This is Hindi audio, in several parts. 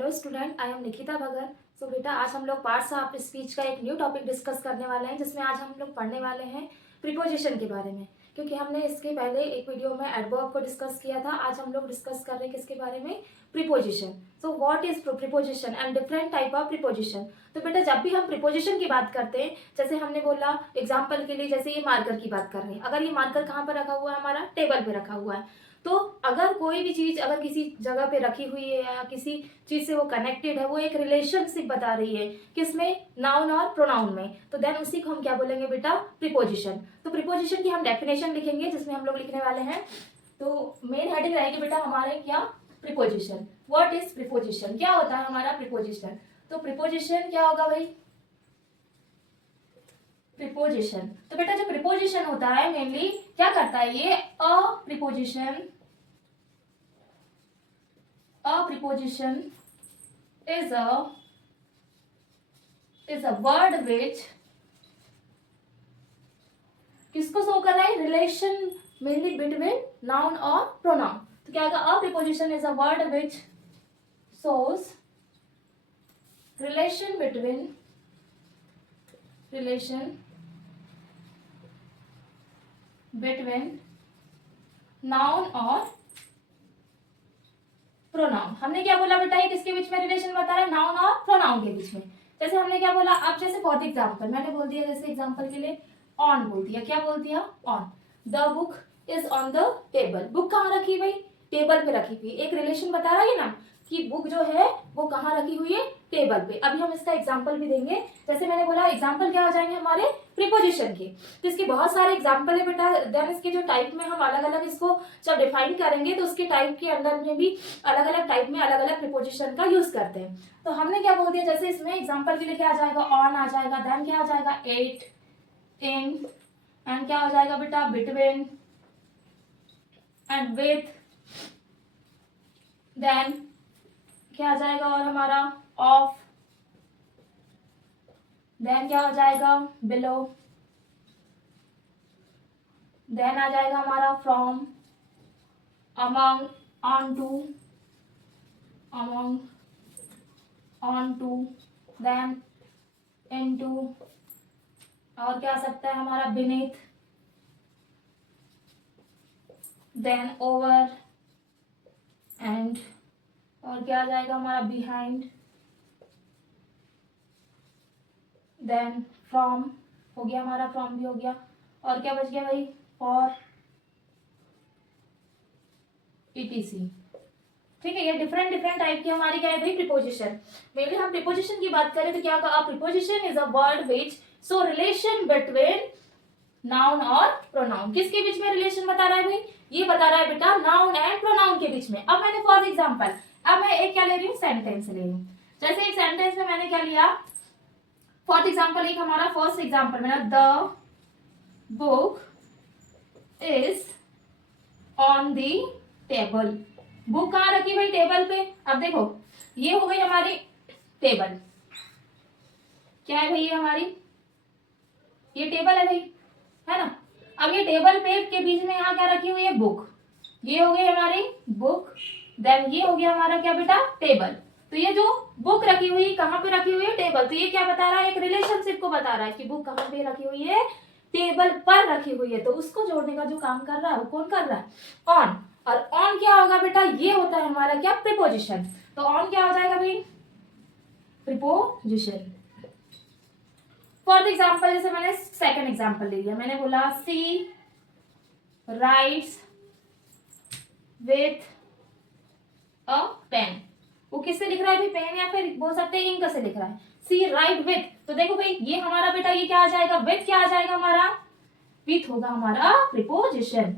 Hello student, I am Nikita Bhagat. So बेटा, आज हम लोग पार्ट्स ऑफ स्पीच का एक न्यू टॉपिक डिस्कस करने वाले हैं, जिसमें आज हम लोग पढ़ने वाले हैं प्रीपोजिशन के बारे में। क्योंकि हमने इसके पहले एक वीडियो में एडवर्ब को डिस्कस किया था, आज हम लोग डिस्कस कर रहे हैं किसके बारे में, preposition. So what is preposition and different type of preposition. तो बेटा, जब भी हम प्रीपोजिशन की बात करते हैं, जैसे हमने बोला एग्जाम्पल के लिए, जैसे ये मार्कर की बात कर रहे हैं, अगर ये मार्कर कहाँ पर रखा हुआ है, हमारा टेबल पे रखा हुआ है, तो अगर कोई भी चीज अगर किसी जगह पे रखी हुई है या किसी चीज से वो कनेक्टेड है, वो एक रिलेशनशिप बता रही है, किसमें, नाउन और प्रोनाउन में, तो देन उसी को हम क्या बोलेंगे बेटा, प्रीपोजिशन। तो प्रीपोजिशन की हम डेफिनेशन लिखेंगे, जिसमें हम लोग लिखने वाले हैं। तो मेन हेडिंग रहेगी बेटा हमारे क्या, प्रीपोजिशन। व्हाट इज प्रीपोजिशन, क्या होता है हमारा प्रीपोजिशन। तो प्रीपोजिशन क्या होगा भाई, प्रीपोजिशन। तो बेटा जो प्रीपोजिशन होता है मेनली क्या करता है, ये preposition is a word which किसको शो कर रहा है, रिलेशन मेनली बिटवीन नाउन और प्रोनाउन। तो क्या होगा, preposition is a word which shows relation between noun और प्रोनाउन। हमने क्या बोला बेटा, ये किसके बीच में रिलेशन बता रहा है, नाउन और प्रोनाउन के बीच में। जैसे हमने क्या बोला, अब जैसे फॉर एग्जाम्पल मैंने बोल दिया, जैसे एग्जाम्पल के लिए ऑन बोल दिया, क्या बोल दिया, on. The book is on the table. Book कहाँ रखी भाई, टेबल पे रखी हुई, एक रिलेशन बता रहा है ना कि बुक जो है वो कहाँ रखी हुई है, टेबल पे। अभी हम इसका एग्जाम्पल भी देंगे। जैसे मैंने बोला एग्जाम्पल क्या हो जाएंगे हमारे, प्रीपोजिशन के। तो इसके बहुत सारे एग्जाम्पल है बेटा, देन इसके जो टाइप में हम अलग अलग इसको जब डिफाइन करेंगे, तो उसके टाइप के अंदर में भी अलग अलग टाइप में अलग अलग प्रीपोजिशन का यूज करते हैं। तो हमने क्या बोल दिया, जैसे इसमें एग्जाम्पल के लिए क्या आ जाएगा, ऑन आ जाएगा, देन क्या आ जाएगा, एट, इन, एंड क्या हो जाएगा बेटा, बिटवीन एंड विथ, देन क्या आ जाएगा और हमारा ऑफ, देन क्या हो जाएगा, बिलो, देन आ जाएगा हमारा from, among, onto, among, onto, then into, और क्या आ सकता है हमारा, बीनीथ, देन ओवर, एंड, और क्या आ जाएगा हमारा, बिहाइंड, देन फ्रॉम, हो गया हमारा, फ्रॉम भी हो गया, और क्या बच गया भाई, फॉर, etc। ठीक है, ये डिफरेंट डिफरेंट टाइप की हमारी क्या है भाई, प्रीपोजिशन। मेनली हम प्रीपोजिशन की बात करें तो क्या होगा, preposition is a word which so relation between noun और प्रोनाउन। किसके बीच में रिलेशन बता रहा है भाई, ये बता रहा है बेटा नाउन एंड प्रोनाउन के बीच में। अब मैंने फॉर एग्जाम्पल, अब मैं एक क्या ले रही हूँ, सेंटेंस ले रही हूँ। जैसे एक सेंटेंस में मैंने क्या लिया, फॉर एग्जाम्पल एक हमारा फर्स्ट एग्जाम्पल में, the book is on the table. Book कहाँ रखी भाई, टेबल पे। अब देखो ये हो गई हमारी टेबल, क्या है भाई, ये हमारी ये टेबल है भाई, है ना। अब ये टेबल पे के बीच में यहाँ क्या रखी हुई है, बुक। ये हो गई हमारी बुक, देन ये हो गया हमारा क्या बेटा, टेबल। तो ये जो बुक रखी हुई कहाँ पे रखी हुई है, टेबल। तो ये क्या बता रहा है, एक रिलेशनशिप को बता रहा है कि बुक कहाँ पे रखी हुई है, टेबल पर रखी हुई है। तो उसको जोड़ने का जो काम कर रहा है वो कौन कर रहा है, ऑन। और ऑन क्या होगा बेटा, ये होता है हमारा क्या, प्रीपोजिशन। तो ऑन क्या हो जाएगा भाई, प्रीपोजिशन। फॉर एग्जाम्पल जैसे मैंने सेकंड एग्जाम्पल ले लिया, मैंने बोला सी राइट्स विथ अ पेन। वो किससे लिख रहा है भाई, पेन या फिर बोल सकते हैं इंक से लिख रहा है। सी राइट विथ, तो देखो भाई ये हमारा बेटा ये क्या आ जाएगा, विथ क्या आ जाएगा हमारा, विथ होगा हमारा preposition.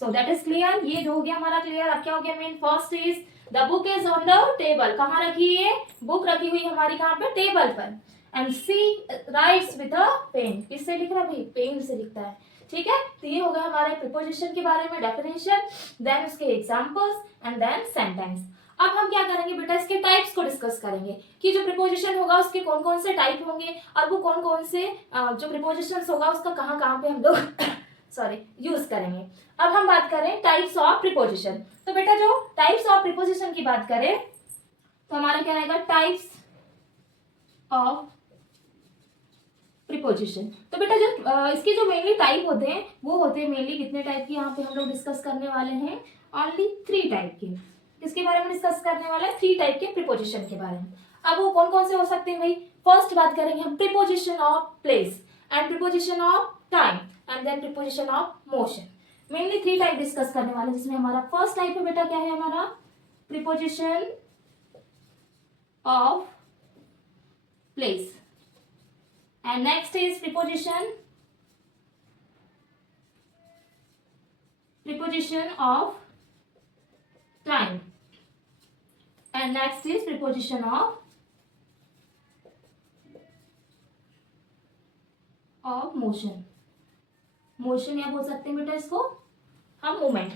So that is clear, ये जो हो गया हमारा क्लियर। अब क्या हो गया, main first is the book is on the table. कहाँ रखी है, बुक रखी हुई हमारी कहाँ पे, टेबल पर। And she writes with a pen, किससे लिख रहा है भाई, पेन से लिखता है। ठीक है, तो ये हो गया हमारे प्रीपोजिशन के बारे में डेफिनेशन, देन उसके एग्जांपल्स एंड देन सेंटेंस। अब हम क्या करेंगे बेटा, इसके टाइप्स को डिस्कस करेंगे कि जो प्रीपोजिशन होगा उसके कौन कौन से टाइप होंगे, और वो कौन कौन से जो प्रीपोजिशन होगा उसका कहाँ कहाँ पे हम लोग सॉरी यूज करेंगे। अब हम बात करें टाइप्स ऑफ प्रीपोजिशन। तो बेटा जो टाइप्स ऑफ प्रीपोजिशन की बात करें तो हमारा क्या टाइप्स ऑफ प्रीपोजिशन। तो बेटा जो इसके जो मेनली टाइप होते हैं वो होते हैं मेनली कितने टाइप की यहाँ पे हम लोग डिस्कस करने वाले हैं, ओनली 3 टाइप के। किसके बारे में डिस्कस करने वाले हैं? 3 टाइप के प्रीपोजिशन के बारे में। अब वो कौन कौन से हो सकते हैं भाई? फर्स्ट बात करेंगे हम preposition of place and preposition of time and then preposition of motion. Mainly 3 type discuss करने वाले हैं, जिसमें हमारा फर्स्ट टाइप है बेटा क्या है हमारा? Preposition of place and next is preposition of time and next is preposition of motion या बोल सकते हैं बेटा इसको हम मोमेंट।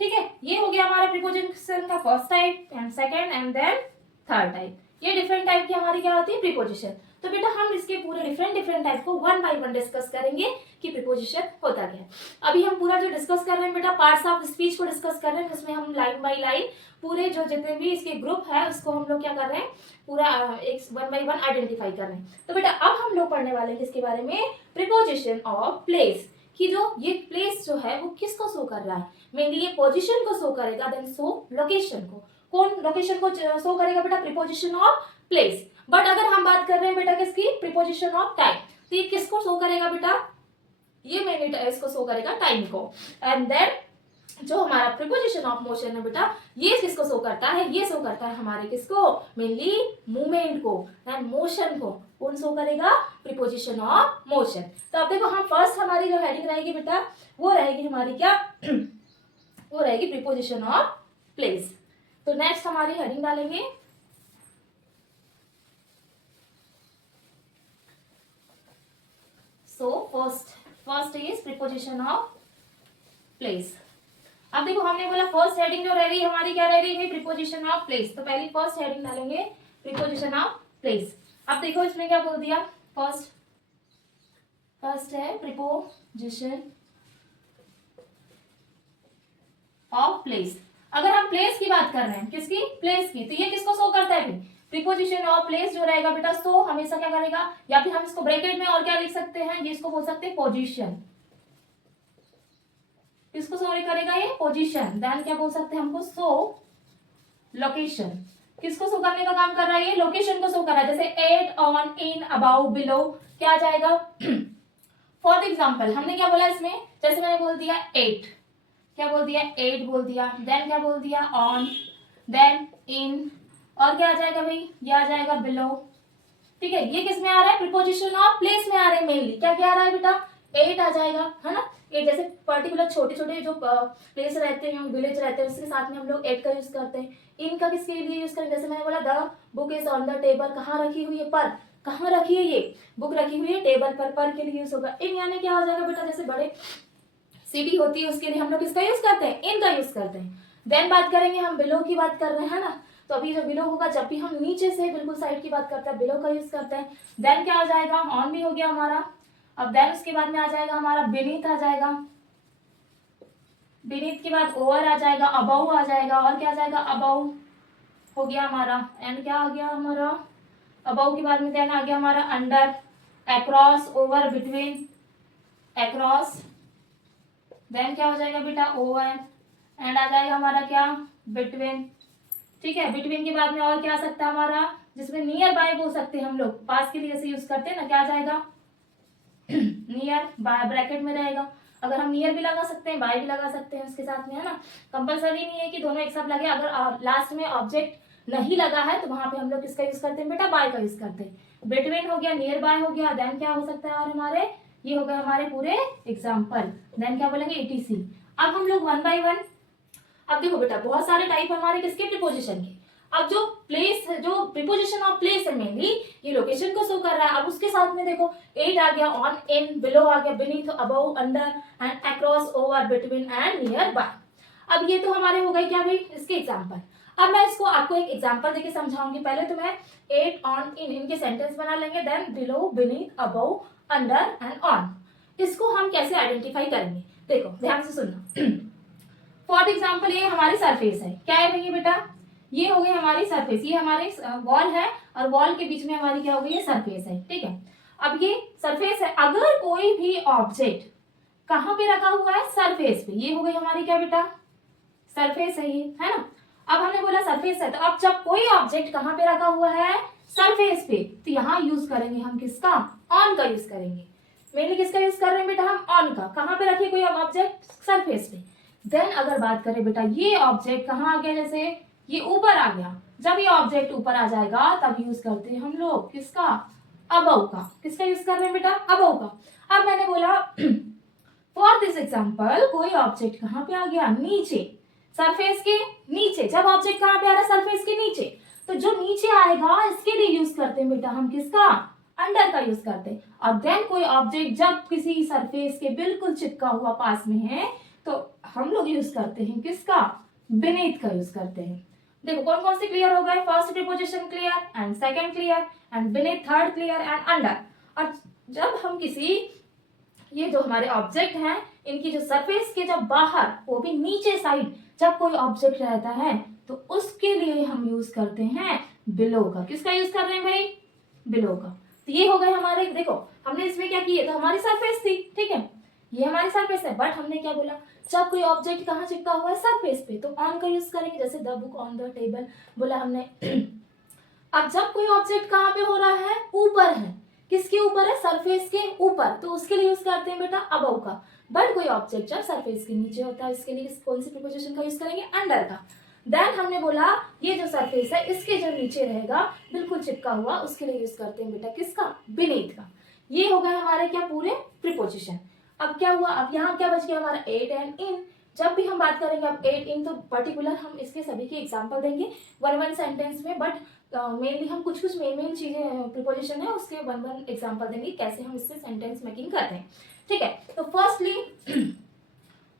ठीक है, ये हो गया हमारा प्रीपोजिशन का first type and second and then third type. ये डिफरेंट टाइप की हमारी क्या होती है? प्रीपोजिशन। तो बेटा हम इसके पूरे डिफरेंट टाइप को वन बाय वन डिस्कस करेंगे कि प्रीपोजिशन होता क्या है। अभी हम पूरा जो डिस्कस कर रहे हैं बेटा पार्ट्स ऑफ स्पीच को डिस्कस कर रहे हैं, जिसमें हम लाइन बाय लाइन पूरे जो जितने भी इसके ग्रुप है उसको हम लोग क्या कर रहे हैं? पूरा एक वन बाय वन आइडेंटिफाई कर रहे हैं। तो बेटा अब हम लोग पढ़ने वाले हैं किसके बारे में? प्रीपोजिशन ऑफ प्लेस, कि जो ये प्लेस जो है वो किसको शो कर रहा है? मेनली ये पोजीशन को शो करेगा, देन शो लोकेशन को। कौन लोकेशन को शो करेगा बेटा? Preposition of place. बट अगर हम बात कर रहे हैं बेटा किसकी? प्रीपोजिशन ऑफ टाइम, तो ये किसको शो करेगा बेटा? ये मेनली इसको शो करेगा टाइम को। एंड देन जो हमारा प्रीपोजिशन ऑफ मोशन है बेटा, ये किसको शो करता है? ये शो करता है हमारे किसको? मेनली मूवमेंट को एंड मोशन को। कौन शो करेगा? Preposition of motion. तो अब देखो हम फर्स्ट हमारी जो हेडिंग रहेगी बेटा वो रहेगी हमारी क्या? वो रहेगी प्रीपोजिशन ऑफ प्लेस। तो नेक्स्ट हमारी हेडिंग डालेंगे so first is preposition of place. अब देखो हमने बोला फर्स्ट हेडिंग जो रह रही है हमारी क्या रह रही है? Preposition of place. तो पहली फर्स्ट हेडिंग डालेंगे प्रीपोजिशन ऑफ प्लेस। अब देखो इसमें क्या बोल दिया? फर्स्ट है प्रीपोजिशन ऑफ प्लेस। अगर हम प्लेस की बात कर रहे हैं, किसकी? प्लेस की, तो ये किसको शो करता है? प्रीपोजिशन ऑफ प्लेस जो रहेगा बेटा सो हमेशा क्या करेगा? या फिर हम इसको ब्रैकेट में और क्या लिख सकते हैं? ये इसको बोल सकते हैं पोजीशन। किसको शो करेगा? ये पोजीशन। देन क्या बोल सकते हैं हमको? Show location. किसको शो करने का काम कर रहा है? ये लोकेशन को शो कर रहा है। जैसे at, on, in, above, below, क्या आ जाएगा? फॉर एग्जाम्पल हमने क्या बोला इसमें? जैसे मैंने बोल दिया 8, क्या बोल दिया? 8 बोल दिया। देन क्या बोल दिया? ऑन, देन इन, और क्या आ जाएगा भाई? ये आ जाएगा बिलो। ठीक है, ये किस में आ रहा है? प्रीपोजिशन ऑफ प्लेस में आ रहा है। मेनली क्या क्या आ रहा है बेटा? 8 आ जाएगा, है ना? 8 जैसे पर्टिकुलर छोटे छोटे जो प्लेस रहते हैं, विलेज रहते हैं, उसके साथ में हम लोग 8 का यूज करते हैं। इन का किसके लिए यूज करें? जैसे मैंने बोला the book is on the table, कहाँ रखी हुई है? पर। कहाँ रखी है? ये बुक रखी हुई है टेबल पर के लिए यूज होगा। इन यानी क्या हो जाएगा बेटा? जैसे बड़े सिटी होती है उसके लिए हम लोग किसका यूज करते हैं? इन का यूज करते हैं। देन बात करेंगे हम बिलो की बात कर रहे हैं ना, तो अभी जो बिलो होगा जब भी हम नीचे से बिल्कुल साइड की बात करते हैं बिलो का यूज करते हैं। देन क्या आ जाएगा? ऑन भी हो गया हमारा। अब देन उसके बाद में आ जाएगा हमारा बीनीथ आ जाएगा। बीनीथ के बाद ओवर आ जाएगा, अबाउ आ जाएगा, और क्या आ जाएगा? अबाउ हो गया हमारा। एंड क्या आ गया हमारा? अबाउ के बाद में देन आ गया हमारा under, across, over, between, across, then क्या हो जाएगा बेटा? ओवर, एंड आ जाएगा हमारा क्या? बिटवीन। ठीक है, बिटवीन के बाद में और क्या आ सकता है हमारा? जिसमें नियर बाय बोल सकते हैं हम लोग, पास के लिए जैसे यूज करते हैं ना, क्या आ जाएगा? नियर बाय ब्रैकेट में रहेगा। अगर हम नियर भी लगा सकते हैं, बाय भी लगा सकते हैं उसके साथ में, है ना? कंपलसरी नहीं है कि दोनों एक साथ लगे। अगर लास्ट में ऑब्जेक्ट नहीं लगा है तो वहां पे हम लोग किसका यूज करते हैं बेटा? बाय का यूज करते हैं। बिटवीन हो गया, नियर बाय हो गया, देन क्या हो सकता है और हमारे? ये हो गए हमारे पूरे एग्जाम्पल। देन क्या बोलेंगे? ETC। अब हम लोग वन बाय वन, अब देखो बेटा बहुत सारे टाइप हमारे किसके? प्रीपोजिशन के। अब जो प्लेस, जो प्रीपोजिशन ऑफ प्लेस है मेनली ये लोकेशन को शो कर रहा है। अब उसके साथ में देखो 8 आ गया, ऑन, इन, बिलो आ गया, beneath, above, under, and across, over, between, and near by. अब ये तो हमारे हो गए क्या भाई? इसके एग्जाम्पल। अब मैं इसको आपको एक एग्जाम्पल देके समझाऊंगी। पहले तो मैं 8, ऑन, इन, इनके सेंटेंस बना लेंगे, then below, beneath, above, under and on. इसको हम कैसे आइडेंटिफाई करेंगे? देखो ध्यान से सुनना। फॉर एग्जाम्पल ये हमारी सरफेस है। क्या है भैया बेटा? ये हो गई हमारी सरफेस, ये हमारे वॉल है और वॉल के बीच में हमारी क्या हो गई, ये सरफेस है, ठीक है। अब ये सरफेस है, अगर कोई भी ऑब्जेक्ट कहाँ पे रखा हुआ है, सरफेस पे, ये हो गई हमारी क्या बेटा, सरफेस है ये, है ना। अब हमने बोला सरफेस है, तो अब जब कोई ऑब्जेक्ट कहाँ पे रखा हुआ है, सरफेस पे, तो यहाँ यूज करेंगे हम किसका, ऑन का यूज करेंगे। मेनली किसका यूज कर रहे हैं बेटा, हम ऑन का। कहाँ पे रखिए कोई ऑब्जेक्ट, सरफेस पे। देन अगर बात करें बेटा, ये ऑब्जेक्ट कहाँ आ गया, जैसे ये ऊपर आ गया, जब ये ऑब्जेक्ट ऊपर आ जाएगा तब यूज करते हैं हम लोग किसका, अबव का। किसका यूज कर रहे हैं बेटा, अबव का। अब मैंने बोला फॉर दिस एग्जाम्पल, कोई ऑब्जेक्ट कहाँ पे आ गया, नीचे, सरफेस के नीचे। जब ऑब्जेक्ट कहाँ पे आ रहा है, सरफेस के नीचे, तो जो नीचे आएगा इसके लिए यूज करते हैं बेटा हम किसका, अंडर का यूज करते हैं। और देन कोई ऑब्जेक्ट जब किसी सरफेस के बिल्कुल चिपका हुआ पास में है, तो हम लोग यूज करते हैं किसका, बीनीथ का यूज करते हैं। देखो कौन कौन से क्लियर हो गए, first preposition clear and second clear and beneath third clear and under. और जब हम किसी, ये जो हमारे ऑब्जेक्ट हैं, इनकी जो सरफेस के जब बाहर, वो भी नीचे साइड, जब कोई ऑब्जेक्ट रहता है तो उसके लिए हम यूज करते हैं बिलो का। किसका यूज कर रहे हैं भाई, बिलो का। तो ये हो गए हमारे, देखो हमने इसमें क्या किया, तो हमारी सरफेस थी, ठीक है, ये हमारी सरफेस है, बट हमने क्या बोला, जब कोई ऑब्जेक्ट कहाँ चिपका हुआ है, सरफेस पे, तो ऑन का यूज करेंगे, जैसे the book on the table बोला हमने। अब जब कोई ऑब्जेक्ट कहाँ पे हो रहा है, ऊपर है, किसके ऊपर है, सरफेस के ऊपर, तो उसके लिए यूज करते हैं बेटा अबव का। बट कोई ऑब्जेक्ट जब सरफेस के नीचे होता है, इसके लिए कौन सी प्रीपोजिशन का यूज करेंगे, अंडर का। देन हमने बोला ये जो सरफेस है, इसके जो नीचे रहेगा बिल्कुल चिपका हुआ, उसके लिए यूज करते हैं बेटा किसका, बीनीथ का। ये हो गए हमारे क्या, पूरे प्रीपोजिशन। अब क्या हुआ, अब यहाँ क्या बच गया हमारा, एट एंड इन। जब भी हम बात करेंगे अब एट इन, तो पर्टिकुलर हम इसके सभी के एग्जाम्पल देंगे वन वन सेंटेंस में, बट मेनली हम कुछ कुछ मेन चीजें प्रीपोजिशन है उसके वन वन एग्जाम्पल देंगे, कैसे हम इससे सेंटेंस मेकिंग करते हैं, ठीक है। तो फर्स्टली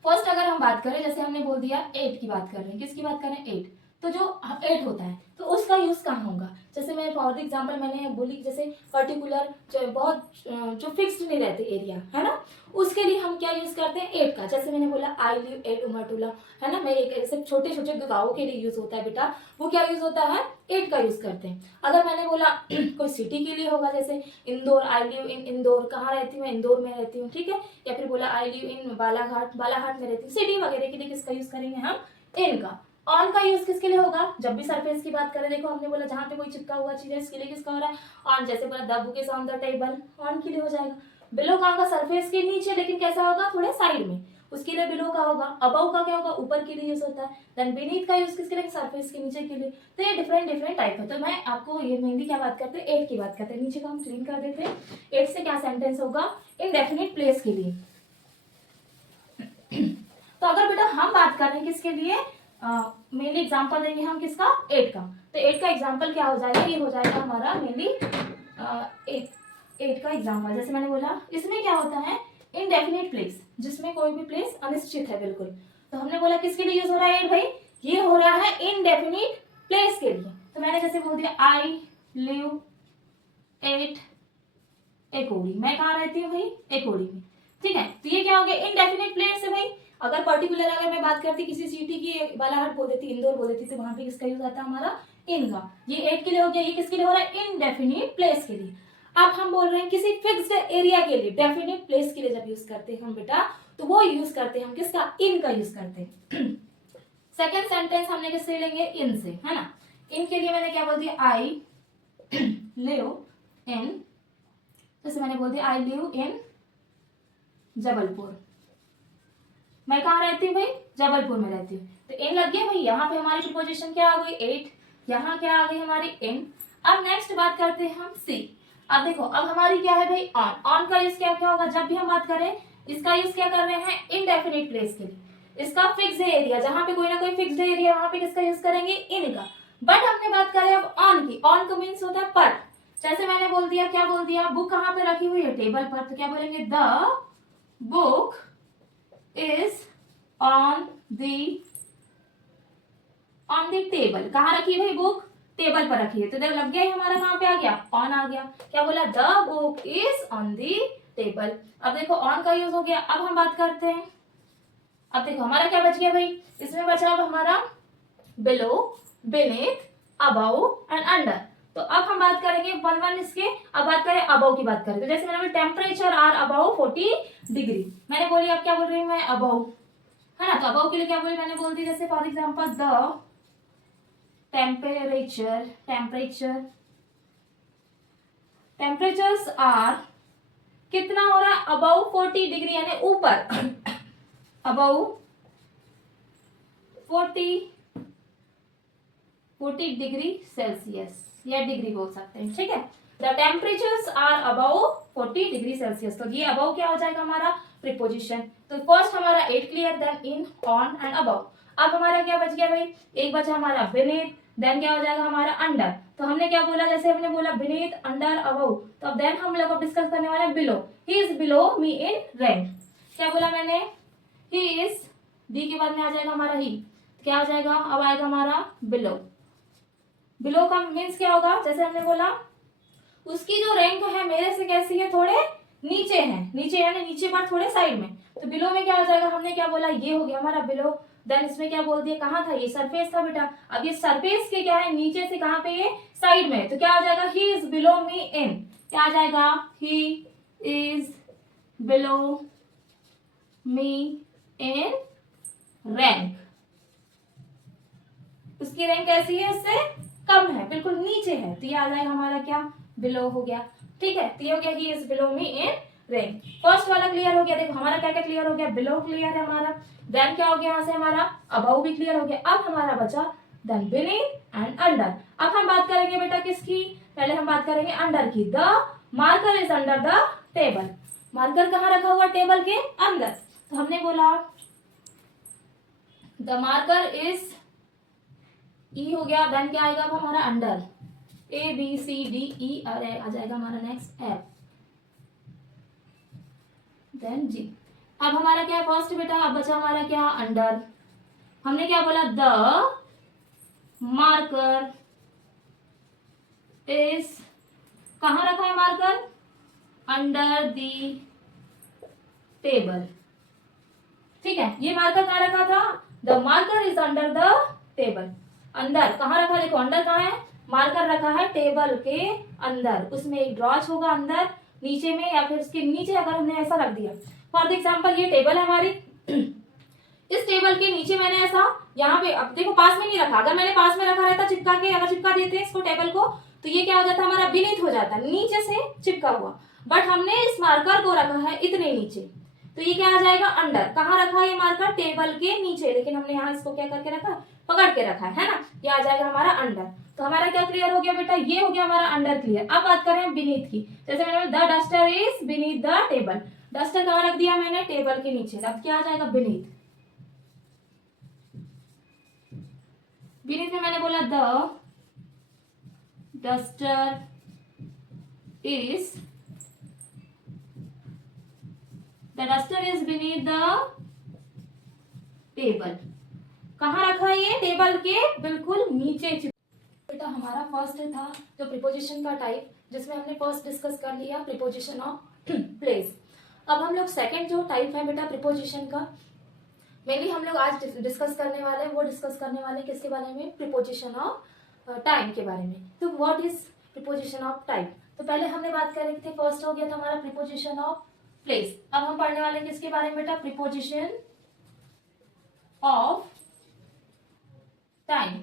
फर्स्ट अगर हम बात करें, जैसे हमने बोल दिया एट की बात कर रहे हैं, किसकी बात कर रहे हैं, एट। तो जो एट होता है तो उसका यूज कहाँ होगा, जैसे मैं फॉर एग्जाम्पल मैंने बोली, जैसे पर्टिकुलर जो बहुत जो फिक्स्ड नहीं रहते एरिया, है ना, उसके लिए हम क्या यूज करते हैं, एट का। जैसे मैंने बोला आई लिव एट उमाटुला, है ना, मैं एक ऐसे छोटे छोटे गाँवों के लिए यूज होता है बेटा, वो क्या यूज होता है, एट का यूज करते हैं। अगर मैंने बोला कोई सिटी के लिए होगा, जैसे Indore, I live in Indore, कहाँ रहती हूँ, इंदौर में रहती हूँ, ठीक है। या फिर बोला I live in Balaghat, Balaghat में रहती हूँ, सिटी वगैरह के लिए किसका यूज करेंगे हम, इन का। ऑन का यूज किसके लिए होगा, जब भी सरफेस की बात करें, देखो हमने बोला जहां पे कोई चिपका हुआ चीज है, इसके लिए किसका हो रहा है, ऑन। जैसे बोला the book is on the table, on के लिए हो जाएगा। बिलो कहाँ का, सरफेस के नीचे, लेकिन कैसा होगा, थोड़े साइड में, उसके लिए बिलो का होगा। अबव का क्या होगा, ऊपर के लिए यूज होता है। देन बीनीथ का यूज किसके लिए, सरफेस के नीचे के लिए। तो ये डिफरेंट डिफरेंट टाइप है। तो मैं आपको ये मेनली क्या बात करते हैं, एट की बात करते हैं, नीचे का हम क्लीन कर देते हैं। एट से क्या सेंटेंस होगा, इनडेफिनिट प्लेस के लिए। तो अगर बेटा हम बात कर रहे हैं किसके लिए, मेनली एग्जांपल देंगे हम किसका, एट का। तो एट का एग्जांपल क्या हो जाएगा, ये हो जाएगा हमारा मेनली एट का एग्जांपल। जैसे मैंने बोला इसमें क्या होता है, इनडेफिनिट प्लेस, जिसमें कोई भी प्लेस अनिश्चित है बिल्कुल। तो हमने बोला किसके लिए यूज हो रहा है एट भाई, ये हो रहा है इनडेफिनिट प्लेस के लिए। तो मैंने जैसे बोल दिया आई लिव एट एकोडी, मैं कहाँ रहती हूँ भाई, एकोडी में, ठीक है। तो ये क्या हो गया, इनडेफिनिट प्लेस है भाई। अगर पर्टिकुलर अगर मैं बात करती किसी सिटी की, बालाघाट बोल देती, इंदौर बोल देती, तो वहां पे किसका यूज आता है हमारा, इन का। ये एट के लिए हो गया, ये किसके लिए हो रहा है, इनडेफिनिट प्लेस के लिए। अब हम बोल रहे हैं किसी फिक्स्ड एरिया के लिए, डेफिनिट प्लेस के लिए जब यूज करते हैं हम बेटा, तो वो यूज करते हैं हम किसका, इन का यूज करते हैं। सेकेंड सेंटेंस हमने किससे लेंगे, इन से, है ना। इन के लिए मैंने क्या बोल दिया, आई लिव इन, जैसे मैंने बोल दिया आई लिव इन जबलपुर, मैं कहाँ रहती हूँ भाई, जबलपुर में रहती हूँ। तो इन लग गया भाई, यहाँ पे हमारी प्रीपोजिशन क्या आ गई, एट, यहाँ क्या आ गई हमारी, इन। अब नेक्स्ट बात करते हैं हम सी। अब देखो अब हमारी क्या है भाई, ऑन। ऑन का यूज क्या क्या होगा, जब भी हम बात करें, इसका यूज क्या कर रहे हैं, इनडेफिनिट प्लेस के लिए। इसका फिक्स एरिया, जहां पे कोई ना कोई फिक्स्ड एरिया, वहां पे किसका यूज करेंगे, इन का। बट हमने बात करें अब ऑन की, ऑन का मीन्स होता है पर। जैसे मैंने बोल दिया, क्या बोल दिया, बुक कहाँ पे रखी हुई है, टेबल पर, तो क्या बोलेंगे, the book is on the table. कहाँ रखी है भाई बुक, टेबल पर रखी है, तो देख लग गया ही हमारा, कहाँ पे आ गया, ऑन आ गया। क्या बोला, the book is on the table. अब देखो ऑन का यूज हो गया। अब हम बात करते हैं, अब देखो हमारा क्या बच गया भाई, इसमें बचा अब हमारा below beneath, above and under. तो अब हम बात करेंगे वन वन इसके। अब बात करें अबव की बात करें तो जैसे मैंने बोला टेम्परेचर आर अबव 40 डिग्री, मैंने बोली अब क्या बोल रही हूँ मैं अबव, है ना। तो अबव के लिए क्या बोली मैंने बोल दी, जैसे for example the temperatures are, कितना हो रहा है अबव 40 डिग्री यानी ऊपर अबव 40 डिग्री सेल्सियस या डिग्री बोल सकते हैं, ठीक है। The temperatures are above 40 degree Celsius. तो ये अबव क्या हो जाएगा हमारा प्रीपोजिशन। तो फर्स्ट हमारा 8 clear, then in, on and above. अब हमारा क्या बच गया भाई, एक बचा हमारा beneath, देन क्या हो जाएगा हमारा अंडर। तो हमने क्या बोला, जैसे हमने बोला beneath, अंडर, अबव, तो अब देन हम लोग अब डिस्कस करने वाले हैं below. He is below me in rank. क्या बोला मैंने, ही इज, डी के बाद में आ जाएगा हमारा ही, क्या आ जाएगा अब आएगा हमारा बिलो। बिलो का मीन्स क्या होगा, जैसे हमने बोला उसकी जो रैंक है मेरे से कैसी है, थोड़े नीचे है, नीचे यानी नीचे पर थोड़े साइड में। तो बिलो में क्या हो जाएगा, हमने क्या बोला ये हो गया हमारा बिलो। देन इसमें क्या बोल दिया, कहाँ था ये सरफेस था बेटा। अब ये सरफेस के क्या है नीचे से कहाँ पे, ये साइड में। तो क्या आ जाएगा, ही इज बिलो मी इन, क्या आ जाएगा, he is below me in rank. उसकी रैंक कैसी है, उससे कम है, बिल्कुल नीचे है। तो ये आ जाएगा हमारा क्या, बिलो हो गया, ठीक है। तो ये हो गया he is below me in rank. First वाला क्लियर हो गया। देखो हमारा क्या क्या क्लियर हो गया, बिलो क्लियर है हमारा, देन क्या हो गया यहाँ से हमारा अबव भी क्लियर हो गया। अब हमारा बचा देन beneath एंड अंडर। अब हम बात करेंगे बेटा किसकी, पहले हम बात करेंगे अंडर की। The marker is under the table. Marker कहाँ रखा हुआ, टेबल के अंदर। तो हमने बोला द मार्कर इज, ई हो गया, देन क्या आएगा अब हमारा under, A B C D E और आ जाएगा हमारा नेक्स्ट एफ, देन जी। अब हमारा क्या है फर्स्ट बेटा, अब बचा हमारा क्या अंडर। हमने क्या बोला, द मार्कर इज, कहाँ रखा है मार्कर, अंडर दी टेबल, ठीक है। ये मार्कर कहाँ रखा था, the marker is under the table. अंदर कहाँ रखा, देखो अंदर कहाँ है, मार्कर रखा है टेबल के अंदर, उसमें एक ड्रॉच होगा अंदर नीचे में, या फिर उसके नीचे अगर हमने ऐसा रख दिया। फॉर एग्जाम्पल ये टेबल है हमारी इस टेबल के नीचे मैंने ऐसा यहाँ पे, अब देखो पास में नहीं रखा, अगर मैंने पास में रखा रहता चिपका के, अगर चिपका देते इसको टेबल को, तो ये क्या हो जाता हमारा बीनीथ हो जाता, नीचे से चिपका हुआ। बट हमने इस मार्कर को रखा है इतने नीचे, तो ये क्या आ जाएगा अंडर। कहाँ रखा है ये मार्कर, टेबल के नीचे, लेकिन हमने यहाँ इसको क्या करके रखा, पकड़ के रखा है ना। ये आ जाएगा हमारा अंडर। तो हमारा क्या क्लियर हो गया बेटा, ये हो गया हमारा अंडर क्लियर। अब बात करें बीनीथ की, जैसे मैंने the duster is beneath the table. Duster कहाँ रख दिया मैंने, टेबल के नीचे। अब क्या आ जाएगा बीनीथ। बीनीथ में मैंने बोला the duster is, the duster is beneath the table. कहाँ रखा है ये, टेबल के बिल्कुल नीचे। बेटा हमारा फर्स्ट था जो प्रीपोजिशन का टाइप, जिसमें हमने फर्स्ट डिस्कस कर लिया प्रीपोजिशन ऑफ प्लेस। अब हम लोग सेकंड जो टाइप है बेटा प्रीपोजिशन का, मेनली हम लोग आज डिस्कस करने वाले हैं, वो डिस्कस करने वाले हैं किसके बारे में, प्रीपोजिशन ऑफ टाइम के बारे में। तो what is preposition of time. तो पहले हमने बात कर रहे थे, फर्स्ट हो गया था हमारा प्रीपोजिशन ऑफ प्लेस। अब हम पढ़ने वाले हैं किसके बारे में बेटा, प्रीपोजिशन ऑफ टाइम।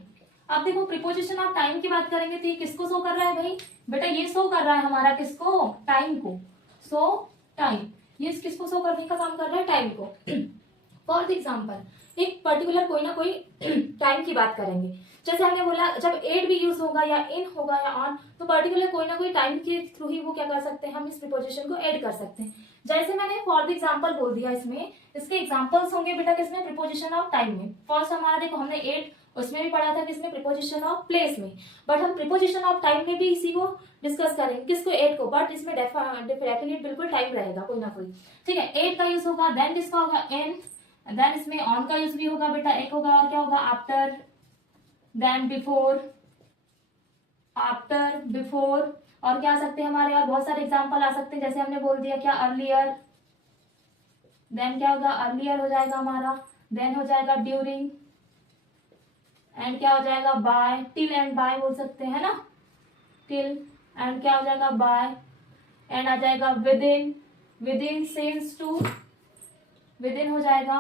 अब देखो प्रीपोजिशन ऑफ टाइम की बात करेंगे तो ये किसको शो कर रहा है भाई, बेटा ये शो कर रहा है हमारा किसको, टाइम को। सो टाइम, ये किसको शो करने का काम कर रहा है, टाइम को। फॉर एग्जाम्पल एक पर्टिकुलर कोई ना कोई टाइम की बात करेंगे, जैसे हमने बोला जब एड भी यूज होगा या इन होगा या ऑन, तो पर्टिकुलर कोई ना कोई टाइम के थ्रू ही वो क्या कर सकते हैं, हम इस प्रीपोजिशन को ऐड कर सकते हैं। जैसे मैंने फॉर एग्जाम्पल बोल दिया, इसमें इसके एग्जाम्पल्स होंगे बेटा किसमें, प्रीपोजिशन ऑफ टाइम में। फर्स्ट हमारा देखो हमने एड उसमें भी पढ़ा था किसमें, प्रीपोजिशन ऑफ प्लेस में। बट हम प्रीपोजिशन ऑफ टाइम में भी इसी को डिस्कस करेंगे, किसको, एड को। बट इसमें डेफिनेट बिल्कुल टाइम रहेगा कोई ना कोई, ठीक है। एड का यूज होगा, देन किसका होगा, एन, देन इसमें ऑन का यूज भी होगा बेटा, एक होगा और क्या होगा, after, then before, after, before, और क्या आ सकते हैं हमारे और बहुत सारे एग्जांपल आ सकते हैं। जैसे हमने बोल दिया क्या, अर्लियर, देन क्या होगा, अर्लियर हो जाएगा हमारा, देन हो जाएगा ड्यूरिंग, एंड क्या हो जाएगा बाय, टिल एंड बाय बोल सकते हैं ना, टिल एंड क्या हो जाएगा बाय, एंड आ जाएगा with in, with in since to, with in हो जाएगा,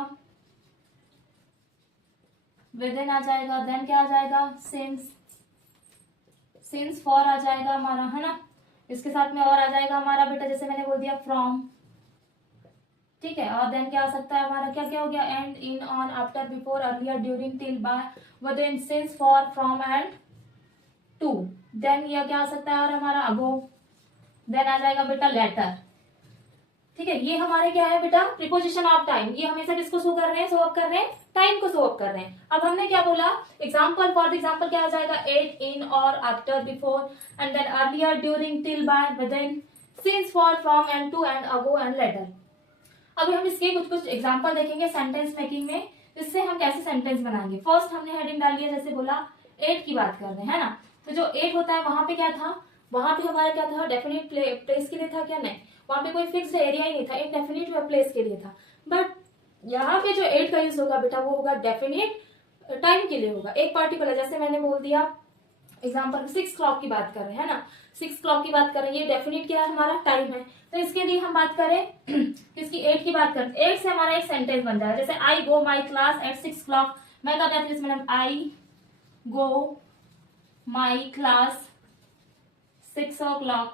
विद इन आ जाएगा, देन क्या आ जाएगा सिंस, सिंस फॉर आ जाएगा हमारा, है ना। इसके साथ में और आ जाएगा हमारा बेटा, जैसे मैंने बोल दिया फ्रॉम, ठीक है। और देन क्या आ सकता है हमारा, क्या क्या हो गया, and, in, on, after, before, earlier, during, till, by, within, since, for, from and to. Then यह क्या आ सकता है और हमारा अगो, देन आ जाएगा बेटा लेटर, ठीक है। ये हमारे क्या है बेटा, प्रीपोजिशन ऑफ टाइम। ये हमेशा किसको शो कर रहे हैं, शो अप कर रहे हैं, टाइम को शो अप कर रहे हैं। अब हमने क्या बोला, एग्जाम्पल, फॉर एग्जाम्पल क्या हो जाएगा, एट, इन, और, after, before, and then earlier, during, till, by, within, since, for, from and to and ago and later. अभी हम इसके कुछ कुछ एग्जाम्पल देखेंगे सेंटेंस मेकिंग में, इससे हम कैसे सेंटेंस बनाएंगे। फर्स्ट हमने हेडिंग डाल लिया, जैसे बोला एट की बात कर रहे हैं, है ना। तो जो एट होता है वहां पे क्या था, वहां पे हमारा क्या था, डेफिनेट प्लेस के लिए था क्या, नहीं, वहां पे कोई फिक्स्ड एरिया ही नहीं था, एक डेफिनेट प्लेस के लिए था। बट यहाँ पे जो एट का यूज होगा बेटा, वो होगा डेफिनेट टाइम के लिए होगा, एक पर्टिकुलर, जैसे मैंने बोल दिया एग्जाम्पल 6 क्लॉक की बात कर रहे हैं, है ना, 6 क्लॉक की बात कर रहे हैं, ये डेफिनेट क्या है, हमारा टाइम है। तो इसके लिए हम बात करें किसकी, 8 की बात करें, 8 से हमारा एक सेंटेंस बन जाएगा, जैसे आई go my class eight 6 clock. मैं कब जाती हूँ, आई go my class 6 o'clock,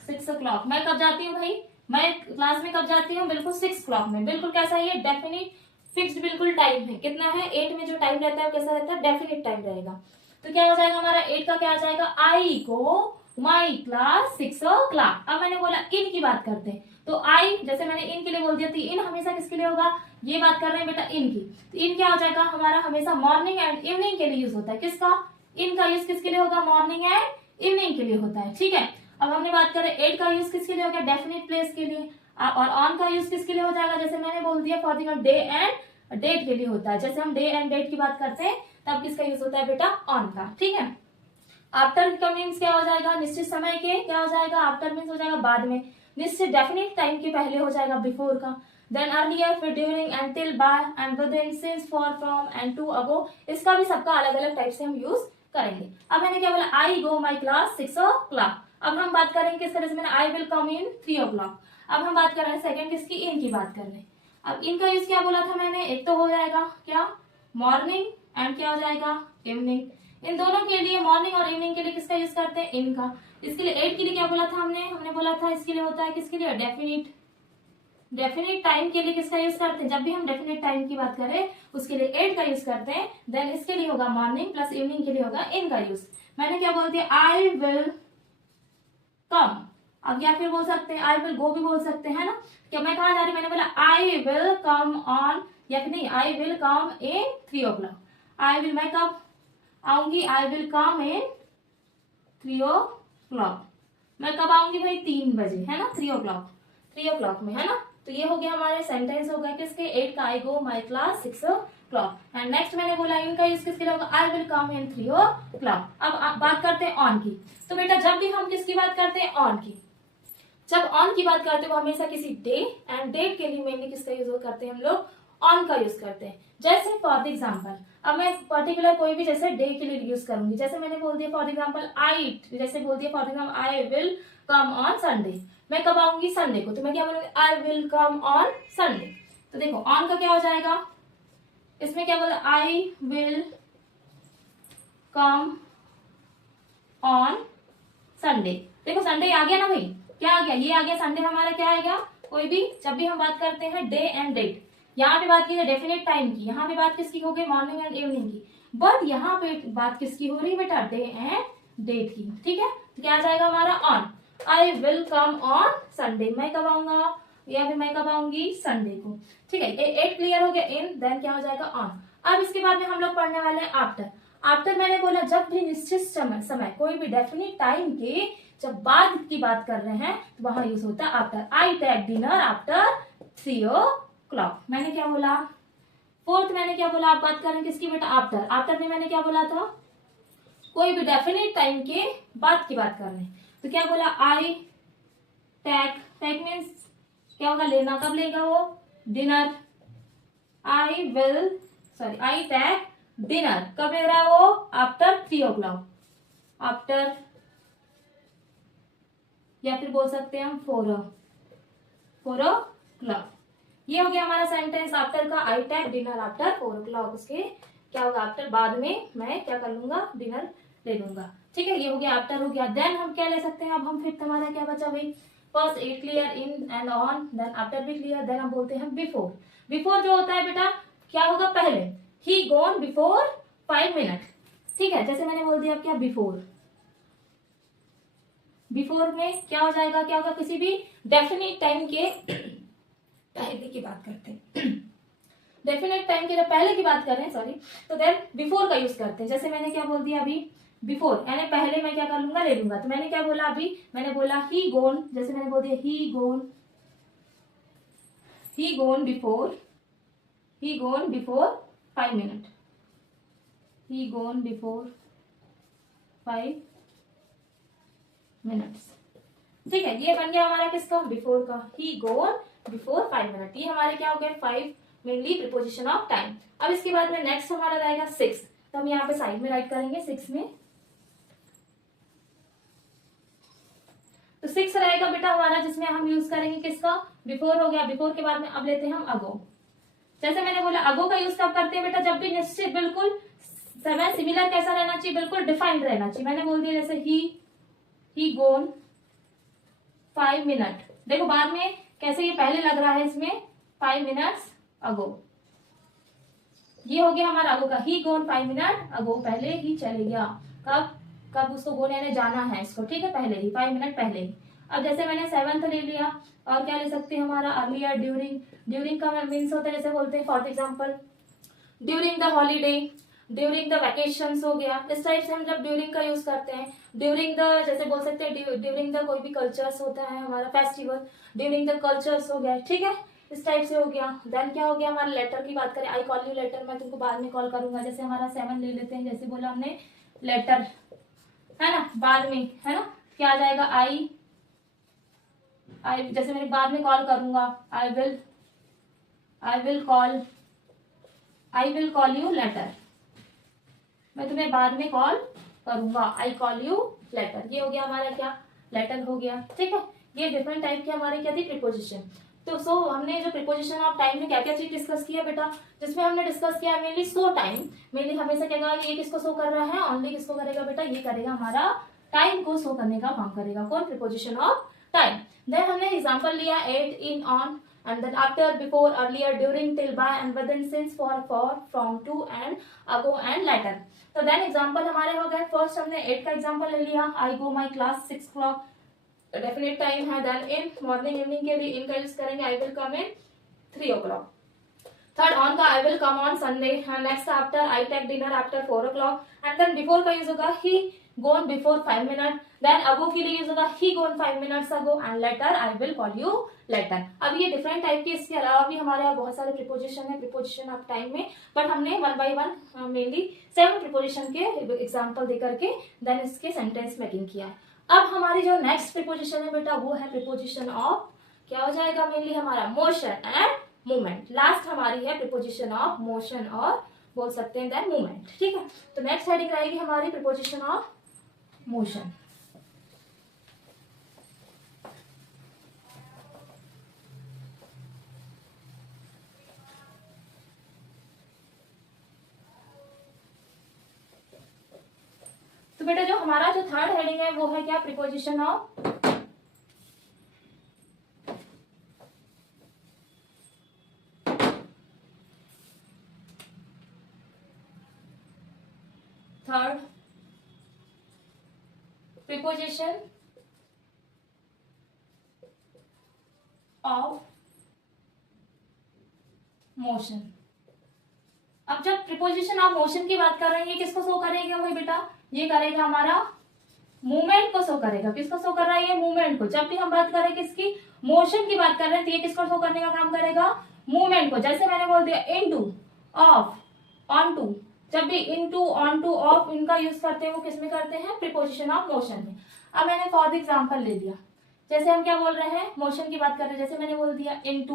6 o'clock मैं कब जाती हूँ भाई, मैं क्लास में कब जाती हूँ, बिल्कुल 6 o'clock में। बिल्कुल कैसा है ये, डेफिनेट फिक्स्ड बिल्कुल टाइम है, कितना है, 8 में जो टाइम रहता है वो कैसा रहता है, डेफिनेट टाइम रहेगा। तो क्या हो जाएगा हमारा 8 का, क्या आ जाएगा, आई गो माई क्लास 6 o'clock। अब मैंने बोला इन की बात करते हैं, तो आई जैसे मैंने इन के लिए बोल दिया, तो इन हमेशा किसके लिए होगा, ये बात कर रहे हैं बेटा इन की। तो इन क्या हो जाएगा हमारा, हमेशा मॉर्निंग एंड इवनिंग के लिए यूज होता है, किसका, इन का यूज किसके लिए होगा, मॉर्निंग एंड इवनिंग के लिए होता है, ठीक है। अब हमने बात करें एट का यूज किसके लिए हो गया, डेफिनेट प्लेस के लिए, और ऑन का यूज किसके लिए हो जाएगा, जैसे मैंने बोल दिया for the day and date के लिए होता है। जैसे हम डे एंड डेट की बात करते हैं तब किसका यूज होता है बेटा, ऑन का, ठीक है। आफ्टर का मीन्स क्या हो जाएगा, निश्चित समय के, क्या हो जाएगा, आफ्टर मीन्स हो जाएगा बाद में, निश्चित डेफिनेट टाइम के पहले हो जाएगा बिफोर का, देन अर्लियर, फिर during and till, by and within, since, for, from and to, ago. इसका भी सबका अलग अलग टाइप से हम यूज करेंगे। अब मैंने क्या बोला, आई गो माई क्लास 6 o'clock। अब हम बात करेंगे किस तरह से, मैंने आई विल कम इन 3 o'clock। अब हम बात कर रहे हैं सेकंड किसकी, इन की बात कर रहे हैं। अब इनका यूज क्या बोला था मैंने, एक तो हो जाएगा क्या, मॉर्निंग एंड क्या हो जाएगा, इवनिंग। इन दोनों के लिए, मॉर्निंग और इवनिंग के लिए किसका यूज करते हैं, इनका। इसके लिए एट के लिए क्या बोला था हमने बोला था इसके लिए होता है किसके लिए, डेफिनेट, डेफिनेट टाइम के लिए किसका यूज करते हैं, जब भी हम डेफिनेट टाइम की बात करें उसके लिए एट का यूज करते हैं। देन इसके लिए होगा मॉर्निंग प्लस इवनिंग के लिए होगा इन का यूज। मैंने क्या बोल दिया, आई विल कम। अब या फिर बोल सकते हैं आई विल गो भी बोल सकते हैं ना, क्या मैं कहा जा रही, मैंने बोला आई विल कम ऑन, या फिर नहीं, आई will come in 3 o'clock। I will, मैं कब आऊंगी, आई विल कम इन 3 o'clock। मैं कब आऊंगी भाई, 3 बजे, है ना, 3 o'clock, 3 o'clock में, है ना। तो ये हो गया हमारे सेंटेंस हो गए किसके, 8 का, I go my class 6 o'clock। And next मैंने बोला इनका यूज किसके लिए होगा, आई विल कम इन 3 o'clock। अब बात करते हैं ऑन की। तो बेटा जब भी हम किसकी बात करते हैं, ऑन की, जब ऑन की बात करते हैं वो हमेशा किसी डे एंड डेट के लिए मेनली किसका यूज करते हैं, हम लोग ऑन का यूज करते हैं। जैसे फॉर एग्जाम्पल, अब मैं पर्टिकुलर कोई भी जैसे डे के लिए यूज करूंगी, जैसे मैंने बोल दिया फॉर एग्जाम्पल आई, जैसे बोल दिया for example I will come on Sunday. मैं कब आऊंगी, संडे को। तो मैं क्या बोलूंगी, आई विल कम ऑन संडे। तो देखो ऑन का क्या हो जाएगा, इसमें क्या बोला, आई विल कम ऑन संडे। देखो संडे आ गया ना भाई, क्या आ गया, ये आ गया संडे हमारा, क्या आ गया, कोई भी जब भी हम बात करते हैं डे एंड डेट, यहाँ पे बात की है डेफिनेट टाइम की, यहाँ पे बात किसकी हो गई, मॉर्निंग एंड इवनिंग की। बट यहाँ पे बात किसकी हो रही है बेटा, डे एंड डेट की, ठीक है। तो क्या आ जाएगा हमारा, on. I will come on Sunday, मैं कब आऊंगा, या फिर मैं कब आऊंगी, संडे को, ठीक है। एट क्लियर हो गया, इन, देन क्या हो जाएगा, ऑन। अब इसके बाद में हम लोग पढ़ने वाले हैं आफ्टर। आफ्टर मैंने बोला जब भी निश्चित समय कोई भी डेफिनेट टाइम के जब बाद की बात कर रहे हैं तो वहां यूज होता है after. I take dinner after 3 o'clock। मैंने क्या बोला, फोर्थ मैंने क्या बोला, आप बात करें किसकी बेटा, आफ्टर। आफ्टर में मैंने क्या बोला था, कोई भी डेफिनेट टाइम के बाद की बात कर रहे हैं। तो क्या बोला, आई टेक, टेक मीन्स क्या होगा, लेना, कब लेगा वो, डिनर। आई टेक डिनर कब ले रहा है वो, आफ्टर 3 o'clock, आफ्टर, या फिर बोल सकते हैं हम 4 o'clock। ये हो गया हमारा सेंटेंस आफ्टर का। I take dinner after 4 o'clock। उसके क्या होगा, आफ्टर बाद में मैं क्या कर लूंगा, डिनर ले लूंगा। ठीक है, ये हो गया आफ्टर हो गया। देन हम क्या ले सकते हैं, अब हम फिफ्थ हमारा क्या बचा भाई, first at clear, in and on, then after भी क्लियर, देन हम बोलते हैं बिफोर। बिफोर जो होता है बेटा क्या होगा, पहले, ही गॉन बिफोर 5 मिनट। ठीक है, जैसे मैंने बोल दिया क्या, बिफोर, बिफोर में क्या हो जाएगा, क्या होगा, किसी भी डेफिनेट टाइम के पहले की बात करते हैं डेफिनेट टाइम के जब पहले की बात कर रहे हैं, सॉरी, तो देन बिफोर का यूज करते हैं। जैसे मैंने क्या बोल दिया अभी, बिफोर यानी पहले मैं क्या कर लूंगा, ले लूंगा। तो मैंने क्या बोला अभी, मैंने बोला ही गोन, जैसे मैंने बोल दिया ही गोन बिफोर, ही गोन बिफोर 5 मिनट, ही गोन बिफोर 5 मिनट्स। ठीक है, ये बन गया हमारा किसका, बिफोर का, ही गोन बिफोर 5 मिनट। ये हमारे क्या हो गए, 5 मेनली प्रीपोजिशन ऑफ टाइम। अब इसके बाद में नेक्स्ट हमारा रहेगा 6, तो हम यहाँ पे साइड में राइट करेंगे 6 में। तो 6 रहेगा बेटा हमारा, जिसमें हम यूज करेंगे किसका, बिफोर हो गया। बिफोर के बाद में अब लेते हैं हम अगो। जैसे मैंने बोला अगो का यूज कब करते हैं बेटा, जब भी निश्चित बिल्कुल समय सिमिलर कैसा रहना चाहिए, बिल्कुल डिफाइंड रहना चाहिए। मैंने बोल दिया जैसे ही गोन 5 मिनट, देखो बाद में कैसे ये पहले लग रहा है इसमें 5 मिनट्स अगो। ये हो गया हमारा अगो का, ही गोन 5 मिनट अगो, पहले ही चले गया। कब उसको गोने ने जाना है इसको, ठीक है, पहले ही, 5 मिनट पहले ही। अब जैसे मैंने 7th ले लिया, और क्या ले सकते हैं हमारा अर्लियर, ड्यूरिंग का मीन्स होता है, जैसे बोलते हैं for example during the holiday, during the vacation हो गया। इस टाइप से हम जब ड्यूरिंग का यूज करते हैं, ड्यूरिंग द, जैसे बोल सकते हैं ड्यूरिंग द कोई भी कल्चर्स होता है हमारा फेस्टिवल, ड्यूरिंग द कल्चर्स हो गया। ठीक है, इस टाइप से हो गया। देन क्या हो गया हमारा लेटर की बात करें, आई कॉल यू लेटर, मैं तुमको बाद में कॉल करूंगा। जैसे हमारा 7 ले लेते हैं, जैसे बोला हमने लेटर, है ना, बाद में, है ना, क्या आ जाएगा, आई, जैसे मैंने बाद में कॉल करूंगा, I will call you later, मैं तुम्हें बाद में कॉल करूंगा, आई कॉल यू लेटर। ये हो गया हमारा क्या, लेटर हो गया। ठीक है, ये डिफरेंट टाइप के हमारे क्या थी, प्रीपोजिशन। तो सो हमने जो प्रीपोजिशन ऑफ टाइम में क्या क्या चीज डिस्कस किया बेटा, जिसमें हमने डिस्कस किया मेनली सो टाइम, मेनली हमेशा क्या ये किसको शो कर रहा है, ओनली किसको करेगा बेटा, ये करेगा हमारा टाइम को शो करने का काम करेगा, कौन, प्रीपोजिशन ऑफ टाइम। देन हमने एग्जांपल लिया at, in, on, and then after, before, earlier, during, till, by, and within, since, for, from, to, and, ago, and later। तो देन एग्जांपल हमारे हो गए, फर्स्ट हमने 8 का एग्जांपल ले लिया, I go my class 6 o'clock, definite time है। देन इन, मॉर्निंग इवनिंग के लिए इन का यूज करेंगे, I will come in 3 o'clock। Third on का, I will come on Sunday. Next after, I take dinner after 4 o'clock। And then before का यूज होगा, he gone before 5 minute. Then ago के लिए यूज होगा, he gone 5 minutes ago. And later, I will call you later. अब ये डिफरेंट टाइप के, इसके अलावा भी हमारे यहाँ बहुत सारे प्रीपोजिशन है प्रीपोजिशन ऑफ टाइम में, बट हमने 1 by 1 मेनली 7 प्रीपोजिशन के एग्जाम्पल दे करके देन इसके सेंटेंस मेकिंग किया है। अब हमारी जो नेक्स्ट प्रीपोजिशन है बेटा, वो है प्रीपोजिशन ऑफ, क्या हो जाएगा, मेनली हमारा मोशन एंड मूवमेंट। लास्ट हमारी है प्रीपोजिशन ऑफ मोशन, और बोल सकते हैं देन मूवमेंट। ठीक है, तो नेक्स्ट हेडिंग रहेगी हमारी प्रीपोजिशन ऑफ मोशन। तो बेटा जो हमारा जो थर्ड हेडिंग है वो है क्या, preposition of third preposition of motion. अब जब प्रीपोजिशन ऑफ मोशन की बात कर रहे हैं, ये किसको शो करेगा भाई बेटा, ये करेगा हमारा मूवमेंट को शो करेगा। किसको शो कर रहा है, ये मूवमेंट को। जब भी हम बात करें किसकी, मोशन की बात कर रहे हैं, तो ये किसको शो करने का काम करेगा, मूवमेंट को। जैसे मैंने बोल दिया इनटू, ऑफ, ऑन टू, जब भी इनटू, ऑन टू, ऑफ इनका यूज करते हैं वो किसमें करते हैं, प्रीपोजिशन ऑफ मोशन में। अब मैंने फॉर एग्जाम्पल ले लिया, जैसे हम क्या बोल रहे हैं, मोशन की बात कर रहे हैं, जैसे मैंने बोल दिया इनटू,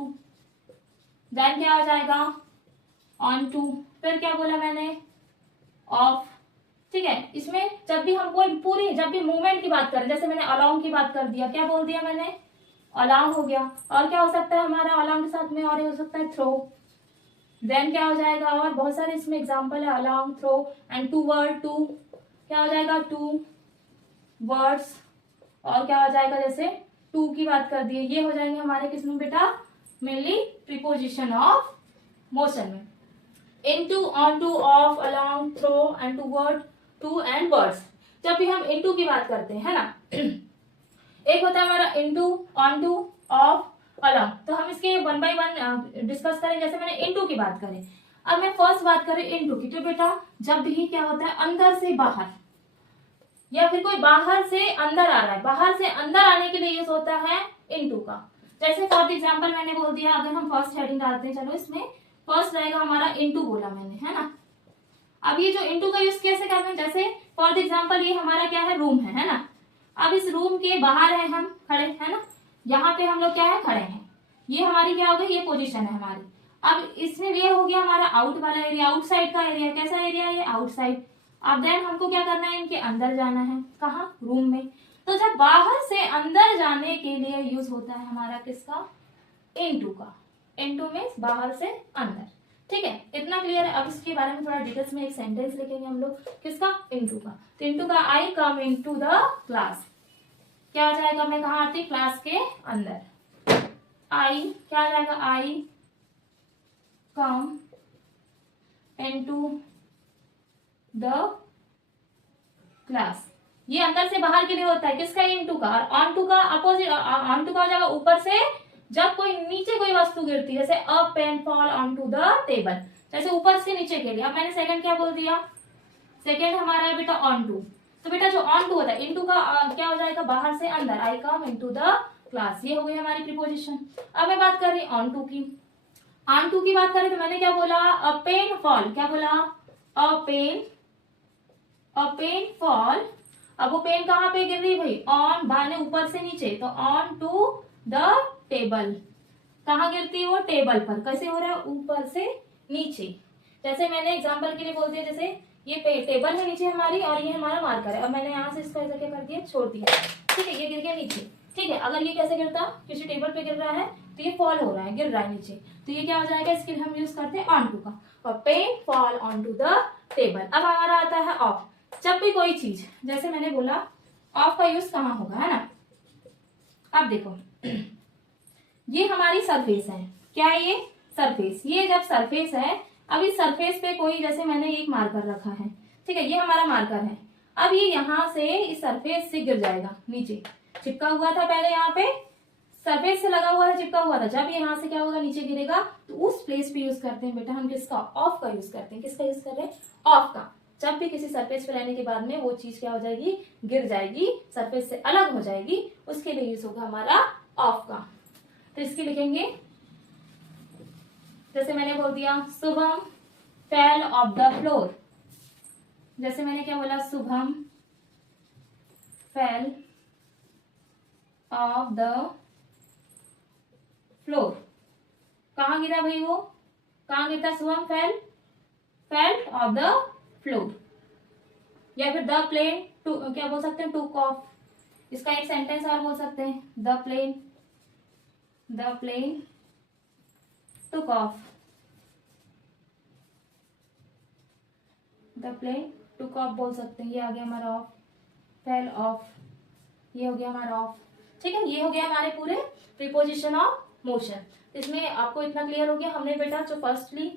देन क्या आ जाएगा, ऑन टू, फिर क्या बोला मैंने, ऑफ, ठीक है। इसमें जब भी हम कोई पूरी जब भी मूवमेंट की बात करें, जैसे मैंने अलोंग की बात कर दिया, क्या बोल दिया मैंने, अलोंग हो गया। और क्या हो सकता है हमारा अलोंग के साथ में, और ये हो सकता है थ्रो। देन क्या हो जाएगा, और बहुत सारे इसमें एग्जांपल है, along, through and toward, to क्या हो जाएगा, टू वर्ड्स। और क्या हो जाएगा, जैसे टू की बात कर दी, ये हो जाएंगे हमारे किसमें बेटा, मेनली प्रीपोजिशन ऑफ मोशन में। Into, onto, off, along, through and toward, to and words. जब भी हम इनटू की बात करते हैं, है ना, एक होता है हमारा इनटू, ऑनटू, ऑफ, अलोंग। तो हम इसके वन बाय वन डिस्कस करें। जैसे मैंने इनटू की बात करें, अब मैं फर्स्ट बात करें इनटू की, तो बेटा जब भी क्या होता है अंदर से बाहर, या फिर कोई बाहर से अंदर आ रहा है, बाहर से अंदर आने के लिए यूज होता है इनटू का। जैसे फॉर एग्जांपल मैंने बोल दिया, अगर हम फर्स्ट हेडिंग डालते हैं, चलो इसमें फर्स्ट रहेगा हमारा इनटू बोला मैंने, है ना। अब ये जो इनटू का यूज कैसे करते हैं, जैसे फॉर एग्जांपल ये हमारा क्या है, रूम है ना। अब इस रूम के बाहर है हम खड़े, है ना, यहाँ पे हम लोग क्या है, खड़े हैं। ये हमारी क्या हो गई, ये पोजीशन है हमारी। अब इसमें ये हो गया हमारा आउट वाला एरिया, आउटसाइड का एरिया। कैसा एरिया है ये, आउटसाइड। अब देन हमको क्या करना है, इनके अंदर जाना है, कहाँ, रूम में। तो जब बाहर से अंदर जाने के लिए यूज होता है हमारा किसका, इनटू का। इनटू मीन्स बाहर से अंदर, ठीक है। इतना क्लियर है। अब इसके बारे में थोड़ा डिटेल्स में एक सेंटेंस लिखेंगे हम लोग, किसका, इनटू का। तो इनटू का, आई कम इनटू द क्लास, क्या आ जाएगा, मैं कहाँ आती, क्लास के अंदर। आई क्या आ जाएगा, आई कम इनटू द क्लास। ये अंदर से बाहर के लिए होता है, किसका, इनटू का। और ऑनटू का अपोजिट, ऑनटू का हो जाएगा ऊपर से, जब कोई नीचे कोई वस्तु गिरती है, जैसे a pen fall onto the table, जैसे ऊपर से नीचे के लिए। अब मैंने सेकंड क्या बोल दिया, सेकंड हमारा है बेटा ऑनटू। तो बेटा जो ऑनटू होता है, इनटू का क्या हो जाएगा, बाहर से अंदर, आई कम इनटू द क्लास। ये हो गई हमारी प्रीपोजिशन। अब मैं बात कर रही ऑनटू की। ऑनटू की बात करें तो मैंने क्या बोला, अ पेन फॉल, क्या बोला, अ पेन फॉल। अब वो पेन कहाँ पे गिर रही भाई, ऑन, बाने ऊपर से नीचे, तो ऑन टू द टेबल। कहाँ गिरती है वो, टेबल पर। कैसे हो रहा है, ऊपर से नीचे। जैसे मैंने एग्जांपल के लिए बोल दिया, जैसे ये टेबल है नीचे हमारी, और ये हमारा मार्कर है, और मैंने यहाँ से इसको ऐसा क्या कर दिया, छोड़ दिया, ठीक है, ये गिर गया नीचे, ठीक है। अगर ये कैसे गिरता, किसी टेबल पे गिर रहा है, तो ये फॉल हो रहा है, गिर रहा है नीचे, तो ये क्या हो जाएगा, इसके लिए हम यूज करते हैं ऑन टू का, और pen fall onto the table. अब हमारा आता है ऑफ। जब भी कोई चीज, जैसे मैंने बोला ऑफ का यूज कहाँ होगा, है ना। अब देखो ये हमारी सरफेस है, क्या है ये, सरफेस। ये जब सरफेस है, अब इस सरफेस पे कोई, जैसे मैंने एक मार्कर रखा है, ठीक है, ये हमारा मार्कर है। अब ये यहाँ से इस सरफेस से गिर जाएगा नीचे, चिपका हुआ था पहले, यहाँ पे सरफेस से लगा हुआ था, चिपका हुआ था। जब यहाँ से क्या होगा, नीचे गिरेगा, तो उस प्लेस पे यूज करते हैं बेटा हम किसका, ऑफ का यूज करते हैं। किसका यूज कर रहे हैं, ऑफ का। जब भी किसी सरफेस पे रहने के बाद में वो चीज क्या हो जाएगी, गिर जाएगी, सरफेस से अलग हो जाएगी, उसके लिए यूज होगा हमारा ऑफ का। तो इसकी लिखेंगे, जैसे मैंने बोल दिया Shubham fell off the floor. जैसे मैंने क्या बोला, Shubham fell off the floor. कहाँ गिरा भाई वो, कहाँ गिरता, Shubham fell off the floor. या फिर द प्लेन टू, क्या बोल सकते हैं, टूक ऑफ। इसका एक सेंटेंस और बोल सकते हैं, द प्लेन टूक ऑफ, द प्लेन टूक ऑफ बोल सकते हैं। ये आ गया हमारा ऑफ, फेल ऑफ, ये हो गया हमारा ऑफ, ठीक है। ये हो गया हमारे पूरे प्रीपोजिशन ऑफ मोशन। इसमें आपको इतना क्लियर हो गया, हमने बेटा जो फर्स्टली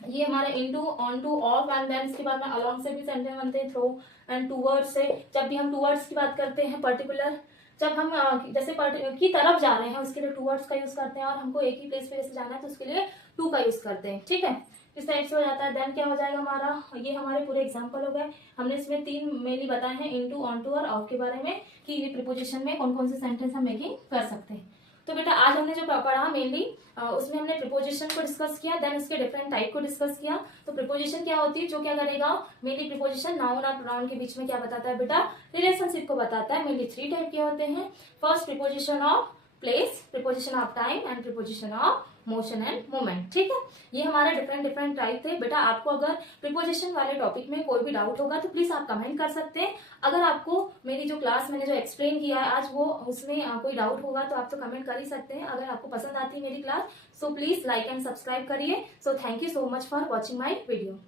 ये हमारा into, onto, off, and then इसके बाद में अलोंग से भी सेंटेंस बनते हैं, थ्रो एंड टूवर्ड्स से। जब भी हम टूवर्ड्स की बात करते हैं, पर्टिकुलर, जब हम जैसे की तरफ जा रहे हैं, उसके लिए टूवर्ड्स का यूज करते हैं, और हमको एक ही प्लेस पे जैसे जाना है तो उसके लिए टू का यूज करते हैं, ठीक है। इस टाइप से हो जाता है। देन क्या हो जाएगा हमारा, ये हमारे पूरे एग्जांपल हो गए। हमने इसमें 3 मेनली बताए हैं, इनटू, ऑन टू और ऑफ के बारे में, कि ये प्रीपोजिशन में कौन कौन से सेंटेंस हम मेकिंग कर सकते हैं। तो बेटा आज हमने जो पढ़ा मेनली उसमें हमने प्रीपोजिशन को डिस्कस किया, देन उसके डिफरेंट टाइप को डिस्कस किया। तो प्रीपोजिशन क्या होती है, जो क्या करेगा, मेनली प्रीपोजिशन नाउन और प्रोनाउन के बीच में क्या बताता है बेटा, रिलेशनशिप को बताता है। मेनली 3 टाइप के होते हैं। First, preposition of place, preposition of time and preposition of motion and movement. ठीक है, ये हमारा डिफरेंट डिफरेंट टाइप थे। बेटा आपको अगर प्रीपोजिशन वाले टॉपिक में कोई भी डाउट होगा तो प्लीज आप कमेंट कर सकते हैं। अगर आपको मेरी जो क्लास मैंने जो एक्सप्लेन किया है आज वो उसमें कोई डाउट होगा तो आप तो कमेंट कर ही सकते हैं। अगर आपको पसंद आती है मेरी class so please like and subscribe करिए। So thank you so much for watching my video.